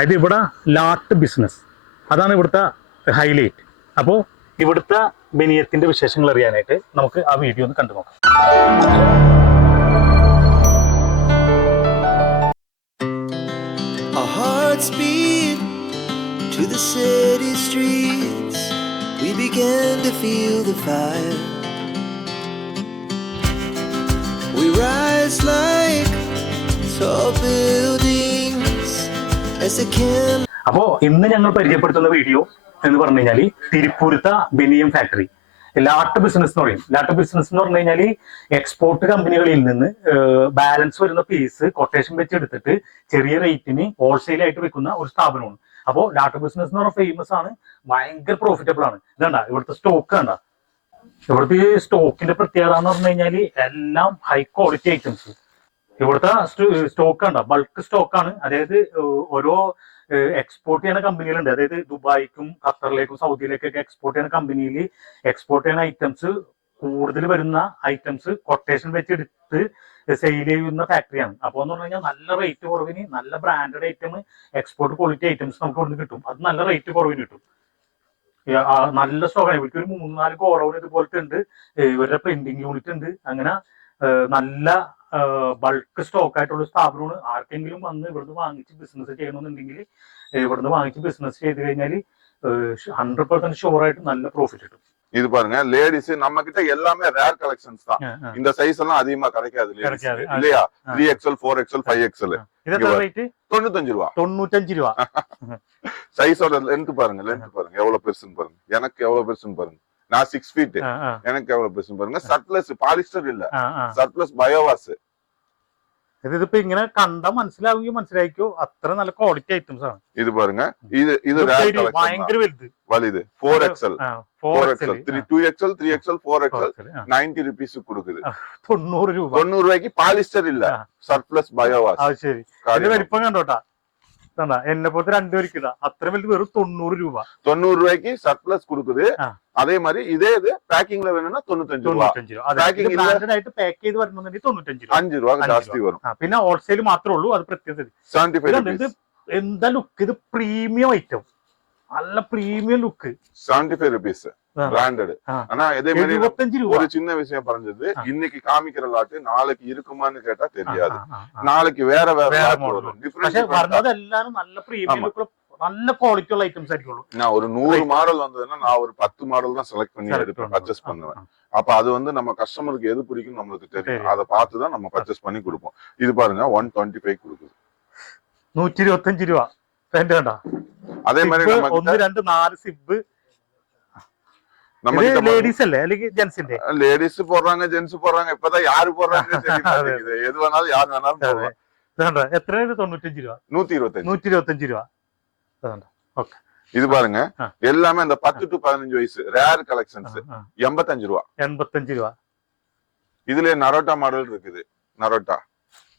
അതായത് ഇവിടെ lot business അതാണ് ഇവിടുത്തെ ഹൈലൈറ്റ് അപ്പോൾ ഇവിടുത്തെ ബനിയത്തിന്റെ വിശേഷങ്ങൾ അറിയാനായിട്ട് നമുക്ക് ആ വീഡിയോ ഒന്ന് കണ്ടു നോക്കാം To the city streets, we began to feel the fire. We rise like tall buildings. അപ്പോ ഇന്ന് ഞങ്ങൾ പരിചയപ്പെടുത്തുന്ന വീഡിയോ എന്ന് പറഞ്ഞു കഴിഞ്ഞാൽ തിരുപ്പൂരത്തെ ബെനിയം ഫാക്ടറി ലാട്ട് ബിസിനസ് എന്ന് പറയും. ലാട്ട് ബിസിനസ് എന്ന് പറഞ്ഞു കഴിഞ്ഞാൽ എക്സ്പോർട്ട് കമ്പനികളിൽ നിന്ന് ബാലൻസ് വരുന്ന പീസ് കൊട്ടേഷൻ വെച്ച് എടുത്തിട്ട് ചെറിയ റേറ്റിന് ഹോൾസെയിൽ ആയിട്ട് വെക്കുന്ന ഒരു സ്ഥാപനമാണ്. അപ്പോ ലാട്ട് ബിസിനസ് എന്ന് പറഞ്ഞാൽ ഫേമസ് ആണ് ഭയങ്കര പ്രോഫിറ്റബിൾ ആണ്. ഇതണ്ട ഇവിടുത്തെ സ്റ്റോക്ക് കണ്ട. ഇവിടുത്തെ സ്റ്റോക്കിന്റെ പ്രത്യേകത എന്ന് പറഞ്ഞു കഴിഞ്ഞാൽ എല്ലാം ഹൈ ക്വാളിറ്റി ഐറ്റംസ് ഇവിടുത്തെ സ്റ്റോക്ക് ഉണ്ടോ. ബൾക്ക് സ്റ്റോക്കാണ് അതായത് ഓരോ എക്സ്പോർട്ട് ചെയ്യുന്ന കമ്പനികളുണ്ട് അതായത് ദുബായിക്കും ഖത്തറിലേക്കും സൗദിയിലേക്കൊക്കെ എക്സ്പോർട്ട് ചെയ്യുന്ന കമ്പനിയിൽ എക്സ്പോർട്ട് ചെയ്യുന്ന ഐറ്റംസ് കൂടുതൽ വരുന്ന ഐറ്റംസ് കൊട്ടേഷൻ വെച്ചെടുത്ത് സെയിൽ ചെയ്യുന്ന ഫാക്ടറിയാണ് അപ്പോൾ എന്ന് പറഞ്ഞു കഴിഞ്ഞാൽ നല്ല റേറ്റ് കുറവിന് നല്ല branded item export quality items നമുക്ക് ഇവിടുന്ന് കിട്ടും. അത് നല്ല റേറ്റ് കുറവിന് കിട്ടും. നല്ല സ്റ്റോക്കാണ് ഇവർക്ക് ഒരു മൂന്ന് നാല് ഗോഡൌൺ ഇതുപോലത്തെ ഉണ്ട്. ഇവരുടെ പ്രിന്റിംഗ് യൂണിറ്റ് ഉണ്ട്. അങ്ങനെ നല്ല ബൾക്ക് സ്റ്റോക്ക് ആയിട്ടുള്ള സ്ഥാപനമാണ് ആർക്കെങ്കിലും വന്ന് ഇവിടുന്ന് വാങ്ങിച്ച് ബിസിനസ് ചെയ്യണമെന്നുണ്ടെങ്കിൽ ഏ, ഇവിടുന്ന് വാങ്ങിച്ച് ബിസിനസ് ചെയ്ത് കഴിഞ്ഞാൽ ഹൺഡ്രഡ് പെർസെന്റ് ഷുവർ ആയിട്ട് നല്ല പ്രോഫിറ്റ് കിട്ടും இது பாருங்க லேடிஸ் நம்ம கிட்ட எல்லாமே ரேர் கலெக்ஷன்ஸ் தான் ആ, ആ. இந்த சைஸ் எல்லாம் அதிகமா கிடைக்காது ladies கிடைக்காது. க்கு. இல்லையா ആ. Three XL four XL five XL ഇതെത്ര ഇവ- റേറ്റ് தொண்ணூத்தஞ்சு ரூபா തൊണ്ണൂറ്റഞ്ച് രൂപ சைஸோட லென்த் பாருங்க லென்த் பாருங்க எவ்வளவு பெருசுன்னு பாருங்க எனக்கு எவ்வளவு பெருசுன்னு பாருங்க நான் சிக்ஸ் ஃபீட் ആ, ആ, எனக்கு எவ்வளவு பெருசுன்னு பாருங்க சர்ப்ளஸ் பாலிஸ்டர் இல்ல ആ, ആ. சர்ப்ளஸ் பயோவாஸ் ഇതിപ്പോ ഇങ്ങനെ കണ്ടാ മനസ്സിലാവുകയോ മനസ്സിലാക്കിയോ അത്ര നല്ല ക്വാളിറ്റി ഐറ്റംസ് ആണ് இது பாருங்க இது இது ഇതൊക്കെ ரேர் ഒരു கலெக்ஷன் ഭയങ്കര വലുത് வலிது four XL four four XL XL three two XL three XL four XL ninety rupees கொடுக்குது തൊണ്ണൂറ് രൂപ தொண்ணூறு ரூபாய்க்கு பாலிஸ்டர் இல்ல ആ. சர்ப்ளஸ் பயோவாஸ் അത് ശരി എന്റെ വലിപ്പം കണ്ടോട്ടാ കണ്ടാ എന്നെ പോലത്തെ രണ്ടുപേർക്ക് ഇതാ അത്ര വലുത് വെറും തൊണ്ണൂറ് രൂപ தொண்ணூறு ரூபாய்க்கு சர்ப்ளஸ் கொடுக்குது ஆ. அதே மாதிரி இதே இது பேக்கிங்ல வேணும்னா தொண்ணூத்தஞ்சு ரூபா തൊണ്ണൂറ്റഞ്ച് രൂപ അതെ Packing ഇല്ല. ബ്രാൻഡഡ് ആയിട്ട് പാക്ക് ചെയ്ത് വരണമെന്നുണ്ടെങ്കിൽ തൊണ്ണൂറ്റഞ്ച് രൂപ அஞ்சு ரூபா அஞ்சு ஜாஸ்தி வரும் ആ, പിന്നെ ഹോൾസെയിൽ മാത്രമേ ഉള്ളൂ അത് പ്രത്യേകത செவன்டி ഇത് ஃபைவ் കണ്ടോ, ഇത് എന്താ ലുക്ക് ഇത് പ്രീമിയം ഐറ്റം നല്ല premium look seventy five rupees branded ஆ. ஆனா இதே மாதிரி എഴുപത്തഞ്ച് രൂപ ஒரு சின்ன விஷயம் பறஞ்சது ஆ. இன்னைக்கு காமிக்கிற லாட்டு நாளைக்கு இருக்குமான்னு கேட்டா ആ, தெரியாது ആ, ആ, ആ. நாளைக்கு வேற வேற வேற லாட் model வரும் പക്ഷെ டிஃபரெண்ட் പറഞ്ഞതെല്ലാം നല്ല പ്രീമിയം ஆமா. ലുക്കുള്ള നല്ല ക്വാളിറ്റി ഉള്ള ഐറ്റംസ് ആയിരിക്കുള്ളൂ நான் ஒரு நூறு Right. மாடல் வந்ததுன்னா நான் ஒரு பத்து மாடல் தான் செலக்ட் பண்ணி Select எடுப்பேன் பண்ணுவோம். பர்ச்சேஸ் ആ, பண்ணுவேன் ആ. அப்ப அது வந்து நம்ம கஸ்டமருக்கு எது பிடிக்கும் நம்மளுக்கு தெரியும் தெரியும். அதை பார்த்து தான் நம்ம பர்ச்சேஸ் பண்ணி கொடுப்போம் இது பாருங்க ஒன் டுவெண்ட்டி ஃபைவ் கொடுக்குது നൂറ്റി ഇരുപത്തഞ്ച് രൂപ പാന്റ് കണ്ട அதே மாதிரி സിബ് நம்ம ഒന്ന് രണ്ട് നാല് സിബ് நம்ம ഇത് கிட்ட ലേഡീസ് അല്ലേ അല്ലെങ്കിൽ ജെന്റ്സിന്റെ லேடிஸ் போடுறாங்க ஜென்ஸ் போடுறாங்க இப்பதான் யாரு போடுறாங்கன்னு தெரிய അതെ. மாட்டேங்குது எது வேணாலும் யார் வேணாலும் അതെ போடலாம் ഇതാണ്ട എത്രയാണ് തൊണ്ണൂറ്റഞ്ച് രൂപ நூத்தி இருபத்தஞ்சு നൂറ്റി ഇരുപത്തഞ്ച് രൂപ ഇതാണ്ട இது பாருங்க ஆ. எல்லாமே இந்த பத்து டு பதினஞ்சு வயசு ரேர் கலெக்ஷன்ஸ் ആ, ആ. எண்பத்தஞ்சு ரூபா എൺപത്തഞ്ച് രൂപ இதுல நரோட்டா மாடல் இருக்குது நரோட்டா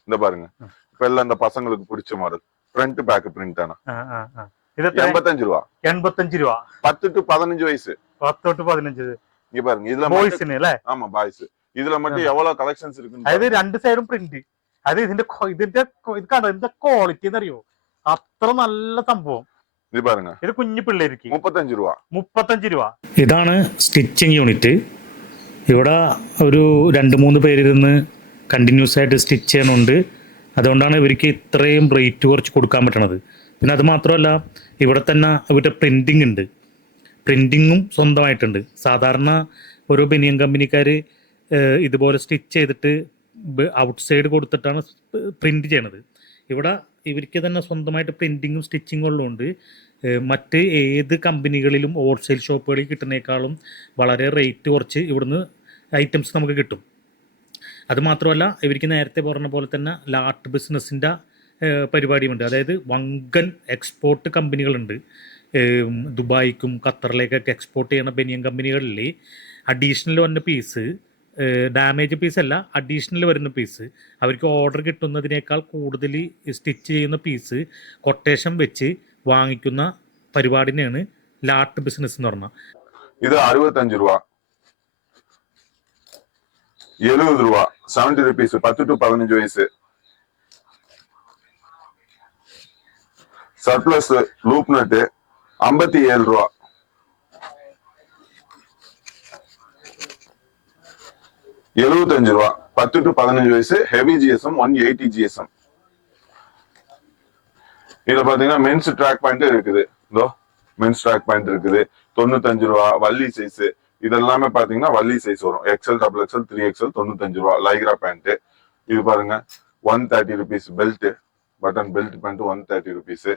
இந்த பாருங்க ஆ. இப்ப எல்லாம் இந்த பசங்களுக்கு பிடிச்ச மாடல் ஃப்ரண்ட் பேக் பிரிண்ட் ஆனா ആ, ആ, ആ. ഇത് എത്ര எண்பத்தஞ்சு ரூபா എൺപത്തഞ്ച് രൂപ பத்து டு பதினஞ்சு வயசு പത്ത് തൊട്ട് പതിനഞ്ച് இங்க பாருங்க இதுல மட்டும் ബോയ്സിന് അല്ലേ ஆமா பாய்ஸ் இதுல மட்டும் எவ்வளவு கலெக்ஷன்ஸ் இருக்குன்னு അതായത് பாருங்க. രണ്ട് സൈഡും പ്രിന്റ് അത് ഇതിന്റെ കൊ- ഇതിന്റെ കൊ- ഇത് കണ്ടോ ഇതിന്റെ ക്വാളിറ്റി എന്നറിയോ അത്ര നല്ല സംഭവം இது பாருங்க ഇത് കുഞ്ഞു പിള്ളേർക്ക് முப்பத்தஞ்சு ரூபா മുപ്പത്തഞ്ച് രൂപ ഇതാണ് സ്റ്റിച്ചിങ് യൂണിറ്റ് ഇവിടെ ഒരു രണ്ട് മൂന്ന് പേരിരുന്ന് കണ്ടിന്യൂസ് ആയിട്ട് സ്റ്റിച്ച് ചെയ്യണുണ്ട് അതുകൊണ്ടാണ് ഇവർക്ക് ഇത്രയും റേറ്റ് കുറച്ച് കൊടുക്കാൻ പറ്റണത്. പിന്നെ അത് മാത്രമല്ല ഇവിടെ തന്നെ ഇവരുടെ പ്രിന്റിംഗ് ഉണ്ട്. പ്രിന്റിങ്ങും സ്വന്തമായിട്ടുണ്ട്. സാധാരണ ഓരോ ബനിയൻ കമ്പനിക്കാർ ഇതുപോലെ സ്റ്റിച്ച് ചെയ്തിട്ട് ഔട്ട് സൈഡ് കൊടുത്തിട്ടാണ് പ്രിന്റ് ചെയ്യണത്. ഇവിടെ ഇവർക്ക് തന്നെ സ്വന്തമായിട്ട് പ്രിന്റിങ്ങും സ്റ്റിച്ചിങ്ങും ഉള്ളതുകൊണ്ട് മറ്റ് ഏത് കമ്പനികളിലും ഹോൾസെയിൽ ഷോപ്പുകളിൽ കിട്ടുന്നേക്കാളും വളരെ റേറ്റ് കുറച്ച് ഇവിടുന്ന് ഐറ്റംസ് നമുക്ക് കിട്ടും. അതുമാത്രമല്ല ഇവർക്ക് നേരത്തെ പറഞ്ഞ പോലെ തന്നെ ലാർട്ട് ബിസിനസ്സിന്റെ പരിപാടിയുണ്ട് അതായത് വങ്കൻ എക്സ്പോർട്ട് കമ്പനികളുണ്ട് ദുബായിക്കും ഖത്തറിലേക്കൊക്കെ എക്സ്പോർട്ട് ചെയ്യുന്ന ബനിയൻ കമ്പനികളിൽ അഡീഷണൽ വന്ന പീസ് ഡാമേജ് പീസല്ല അഡീഷണൽ വരുന്ന പീസ് അവർക്ക് ഓർഡർ കിട്ടുന്നതിനേക്കാൾ കൂടുതൽ സ്റ്റിച്ച് ചെയ്യുന്ന പീസ് കൊട്ടേഷൻ വെച്ച് വാങ്ങിക്കുന്ന പരിപാടിനെയാണ് ലാർട്ട് ബിസിനസ് എന്ന് പറഞ്ഞാൽ ഇത് അറുപത്തഞ്ച് രൂപ. எழுபது ரூபா. செவன்டி ருபீஸ் பத்து டு பதினஞ்சு வயசு. சர்ப்ளஸ் லூப் நட்டு ஐம்பத்தி ஏழு ரூபா. எழுபத்தஞ்சு ரூபா. பத்து டு பதினஞ்சு வயசு heavy GSM one eighty GSM இதுல பாத்தீங்கன்னா மென்ஸ் ட்ராக் பாயிண்ட் இருக்குது. இதோ மென்ஸ் ட்ராக் பாயிண்ட் இருக்குது. தொண்ணூத்தஞ்சு ரூபா வள்ளி சைஸ் இதெல்லாமே பாத்தீங்கன்னா வள்ளி சைஸ் வரும். XL double XL three XL தொண்ணூத்தஞ்சு ரூபா. லைக்ரா பேண்ட் இது பாருங்க one thirty rupees belt button belt pant one thirty rupees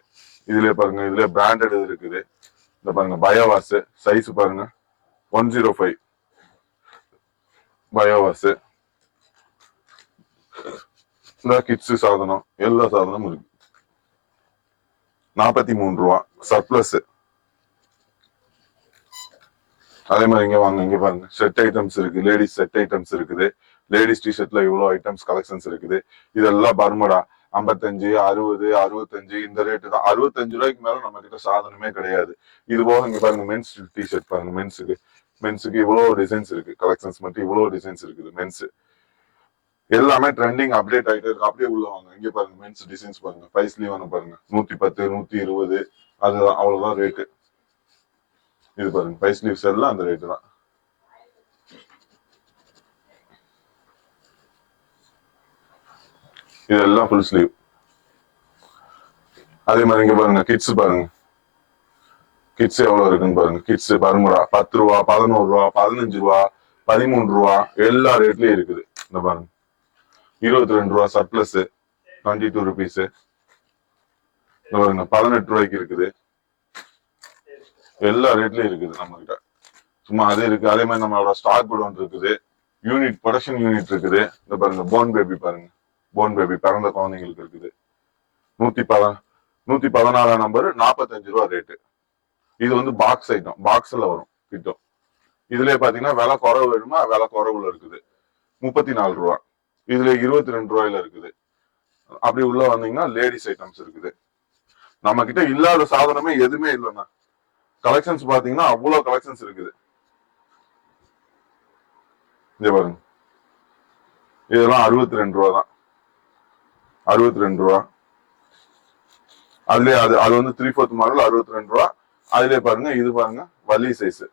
இதுல பாருங்க இதுல பிராண்டட் இருக்குது. இந்த பாருங்க பயோவாஸ் சைஸ் பாருங்க ஒன் ஜீரோ ஃபைவ் பயோவாஸ் இந்த கிட்ஸ் சாதனம் எல்லா சாதனமும் இருக்கு. நாற்பத்தி மூணு ரூபா. சர்ப்ளஸ் அதே மாதிரி இங்க வாங்க இங்க பாருங்க. செட் ஐட்டம்ஸ் இருக்கு. லேடிஸ் செட் ஐட்டம்ஸ் இருக்குது. லேடிஸ் டிஷர்ட்ல இவ்வளவு ஐட்டம்ஸ் கலெக்ஷன்ஸ் இருக்குது. இதெல்லாம் பர்மடா ஐம்பத்தஞ்சு அறுபது அறுபத்தஞ்சு இந்த ரேட்டு தான். அறுபத்தஞ்சு ரூபாய்க்கு மேல நம்ம கிட்ட சாதனமே கிடையாது. இது போக இங்க பாருங்க மென்ஸ் டிஷர்ட் பாருங்க மென்ஸுக்கு மென்ஸுக்கு இவ்வளவு டிசைன்ஸ் இருக்கு. கலெக்ஷன்ஸ் மட்டும் இவ்வளவு டிசைன்ஸ் இருக்குது மென்ஸ் எல்லாமே ட்ரெண்டிங் அப்டேட் ஆயிட்டு இருக்கு. அப்படியே உள்ள வாங்க. இங்க பாருங்க மென்ஸ் டிசைன்ஸ் பாருங்க. ஃபைவ் ஸ்லீவ் பாருங்க. நூத்தி பத்து நூத்தி இருபது அதுதான். அவ்வளவுதான் ரேட்டு இது பாருங்க ஃபைவ் ஸ்லீவ்ஸ் எல்லாம் அந்த ரேட்டு தான். இதெல்லாம் ஃபுல் ஸ்லீவ் அதே மாதிரி இங்க பாருங்க கிட்ஸ் பாருங்க. கிட்ஸ் எவ்வளவு இருக்குன்னு பாருங்க கிட்ஸ் பருமுடா பத்து ரூபா பதினோரு ரூபா பதினஞ்சு ரூபா பதிமூணு ரூபா எல்லா ரேட்லயும் இருக்குது. இந்த பாருங்க. இருபத்தி ரெண்டு ரூபா சர்ப்ளஸ் டுவெண்ட்டி டூ ருபீஸ் இந்த பாருங்க பதினெட்டு ரூபாய்க்கு இருக்குது. எல்லா ரேட்லயும் இருக்குது நம்ம கிட்ட சும்மா அது இருக்கு அதே மாதிரி நம்மளோட ஸ்டாக் குடோன் இருக்குது. யூனிட் ப்ரொடக்ஷன் யூனிட் இருக்குது. இந்த பாருங்க போன் பேபி பாருங்க. போன் பேபி பிறந்த குழந்தைங்களுக்கு இருக்குது. நூத்தி பத நூத்தி பதினாறாம் நம்பர் நாற்பத்தஞ்சு ரூபா ரேட்டு இது வந்து பாக்ஸ் ஐட்டம் பாக்ஸ்ல வரும் கிட்டும் இதுல பாத்தீங்கன்னா விலை குறவு வேணுமா? விலை குறவுல இருக்குது. முப்பத்தி நாலு ரூபா. இதுல இருபத்தி ரெண்டு ரூபாயில இருக்குது. அப்படி உள்ள வந்தீங்கன்னா லேடிஸ் ஐட்டம்ஸ் இருக்குது. நம்ம கிட்ட இல்லாத சாதனமே எதுவுமே இல்லைண்ணா. கலெக்ஷன்ஸ் பாத்தீங்கன்னா அவ்வளவு கலெக்ஷன்ஸ் இருக்குது. இங்க பாருங்க. இதெல்லாம் அறுபத்தி ரெண்டு ரூபா தான். அறுபத்தி ரெண்டு ரூபா. அதுலயே அது அது வந்து த்ரீ ஃபோர்த் மாடல் அறுபத்தி ரெண்டு ரூபா. அதுலயே பாருங்க இது பாருங்க வள்ளி சைஸ்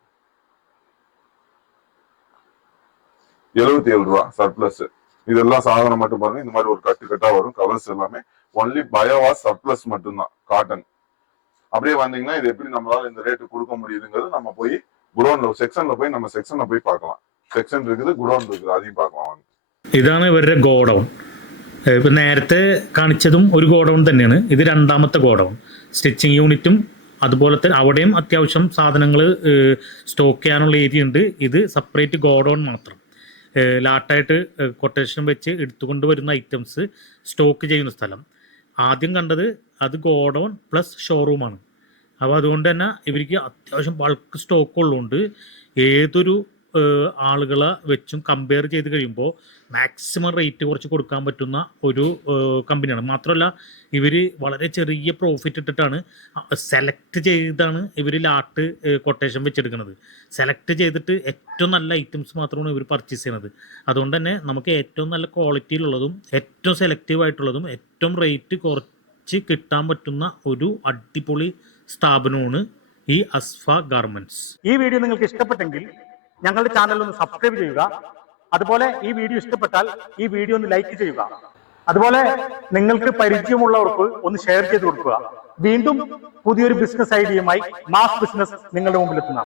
எழுபத்தி ஏழு ரூபா சர்ப்ளஸ் இதெல்லாம் சாதனம் மட்டும் பாருங்க இந்த மாதிரி ஒரு கட்டு கட்டா வரும். கலர்ஸ் எல்லாமே ஒன்லி பயோவா சர்ப்ளஸ் மட்டும்தான் காட்டன் அப்படியே வந்தீங்கன்னா இது எப்படி நம்மளால இந்த ரேட்டு கொடுக்க முடியுதுங்கிறது நம்ம போய் குடோன்ல செக்ஷன்ல போய் நம்ம செக்ஷன்ல போய் பார்க்கலாம் செக்ஷன் இருக்குது குடோன் இருக்குது அதையும் பார்க்கலாம் வாங்க ഇതാണ് ഇവരുടെ ഗോഡൗൺ ഇപ്പം നേരത്തെ കാണിച്ചതും ഒരു ഗോഡൗൺ തന്നെയാണ് ഇത് രണ്ടാമത്തെ ഗോഡൗൺ സ്റ്റിച്ചിങ് യൂണിറ്റും അതുപോലെ തന്നെ അവിടെയും അത്യാവശ്യം സാധനങ്ങൾ സ്റ്റോക്ക് ചെയ്യാനുള്ള ഏരിയ ഉണ്ട് ഇത് സെപ്പറേറ്റ് ഗോഡൗൺ മാത്രം ഏഹ് ലാട്ടായിട്ട് കൊട്ടേഷൻ വെച്ച് എടുത്തുകൊണ്ട് വരുന്ന ഐറ്റംസ് സ്റ്റോക്ക് ചെയ്യുന്ന സ്ഥലം ആദ്യം കണ്ടത് അത് ഗോഡൗൺ പ്ലസ് ഷോറൂമാണ് അപ്പോൾ അതുകൊണ്ട് തന്നെ ഇവർക്ക് അത്യാവശ്യം ബൾക്ക് സ്റ്റോക്ക് ഉള്ളതുകൊണ്ട് ഏതൊരു ആളുകളെ വെച്ചും കമ്പയർ ചെയ്ത് കഴിയുമ്പോൾ മാക്സിമം റേറ്റ് കുറച്ച് കൊടുക്കാൻ പറ്റുന്ന ഒരു കമ്പനിയാണ് മാത്രമല്ല ഇവർ വളരെ ചെറിയ പ്രോഫിറ്റ് ഇട്ടിട്ടാണ് സെലക്ട് ചെയ്താണ് ഇവർ ലാട്ട് കൊട്ടേഷൻ വെച്ചെടുക്കുന്നത്. സെലക്ട് ചെയ്തിട്ട് ഏറ്റവും നല്ല ഐറ്റംസ് മാത്രമാണ് ഇവർ പർച്ചേസ് ചെയ്യുന്നത്. അതുകൊണ്ട് തന്നെ നമുക്ക് ഏറ്റവും നല്ല ക്വാളിറ്റിയിലുള്ളതും ഏറ്റവും സെലക്റ്റീവ് ആയിട്ടുള്ളതും ഏറ്റവും റേറ്റ് കുറച്ച് കിട്ടാൻ പറ്റുന്ന ഒരു അടിപൊളി സ്ഥാപനമാണ് ഈ അസ്ഫ ഗാർമെന്റ്സ് ഈ വീഡിയോ നിങ്ങൾക്ക് ഇഷ്ടപ്പെട്ടെങ്കിൽ ഞങ്ങളുടെ ചാനൽ ഒന്ന് സബ്സ്ക്രൈബ് ചെയ്യുക. അതുപോലെ ഈ വീഡിയോ ഇഷ്ടപ്പെട്ടാൽ ഈ വീഡിയോ ഒന്ന് ലൈക്ക് ചെയ്യുക. അതുപോലെ നിങ്ങൾക്ക് പരിചയമുള്ളവർക്ക് ഒന്ന് ഷെയർ ചെയ്ത് കൊടുക്കുക. വീണ്ടും പുതിയൊരു ബിസിനസ് ഐഡിയയുമായി മാസ് ബിസിനസ് നിങ്ങളുടെ മുമ്പിൽ എത്തുന്ന